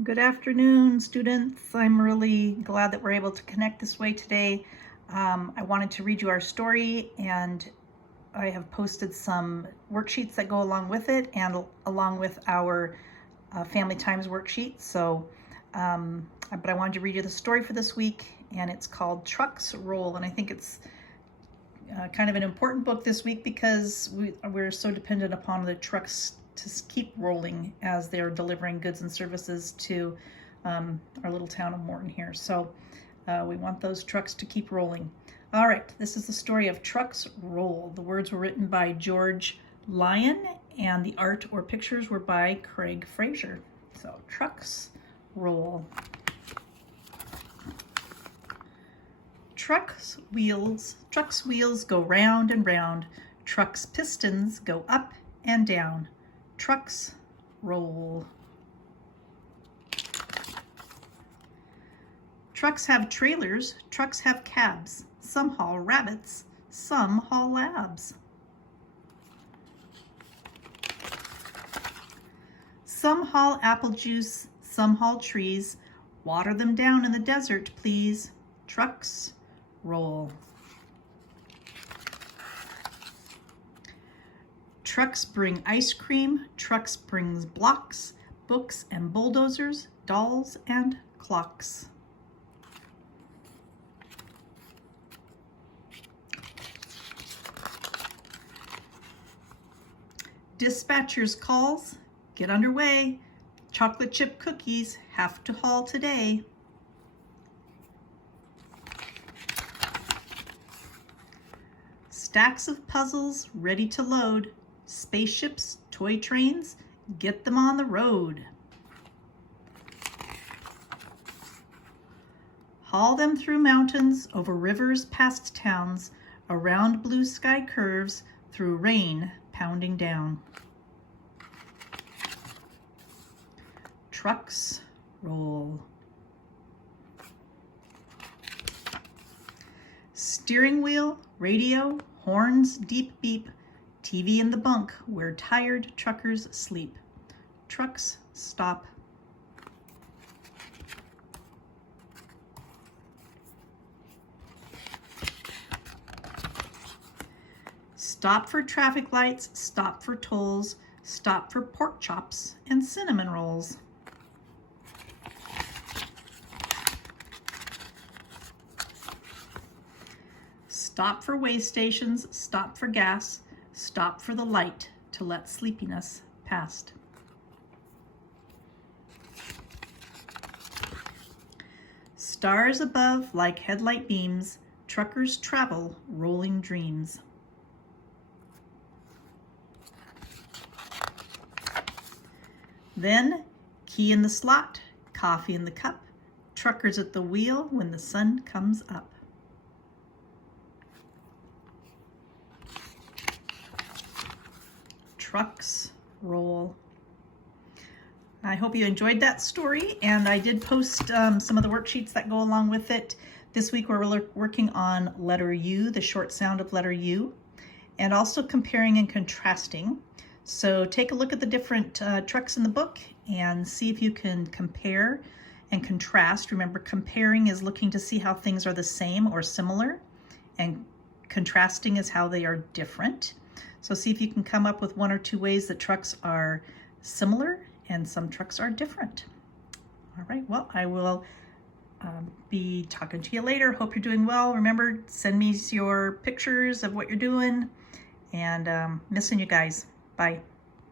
Good afternoon, students. I'm really glad that we're able to connect this way today. I wanted to read you our story, and I have posted some worksheets that go along with it and along with our Family Times worksheet. But I wanted to read you the story for this week, and it's called Trucks Roll. And I think it's kind of an important book this week because we're so dependent upon the trucks to keep rolling as they're delivering goods and services to our little town of Morton here. So we want those trucks to keep rolling. All right, this is the story of Trucks Roll. The words were written by George Lyon, and the art or pictures were by Craig Fraser. So Trucks Roll. Trucks wheels go round and round. Trucks pistons go up and down. Trucks roll. Trucks have trailers, trucks have cabs. Some haul rabbits, some haul labs. Some haul apple juice, some haul trees. Water them down in the desert, please. Trucks roll. Trucks bring ice cream, trucks brings blocks, books and bulldozers, dolls and clocks. Dispatcher's calls, get underway. Chocolate chip cookies have to haul today. Stacks of puzzles ready to load. Spaceships, toy trains, get them on the road. Haul them through mountains, over rivers, past towns, around blue sky curves, through rain pounding down. Trucks roll. Steering wheel, radio, horns, deep beep, TV in the bunk where tired truckers sleep. Trucks stop. Stop for traffic lights, stop for tolls, stop for pork chops and cinnamon rolls. Stop for way stations, stop for gas, stop for the light to let sleepiness past. Stars above like headlight beams, truckers travel rolling dreams. Then, key in the slot, coffee in the cup, truckers at the wheel when the sun comes up. Trucks roll. I hope you enjoyed that story, and I did post some of the worksheets that go along with it. This week we're working on letter U, the short sound of letter U, and also comparing and contrasting. So take a look at the different trucks in the book and see if you can compare and contrast. Remember, comparing is looking to see how things are the same or similar, and contrasting is how they are different. So see if you can come up with one or two ways that trucks are similar and some trucks are different. All right, well, I will be talking to you later. Hope you're doing well. Remember, send me your pictures of what you're doing, and missing you guys. Bye.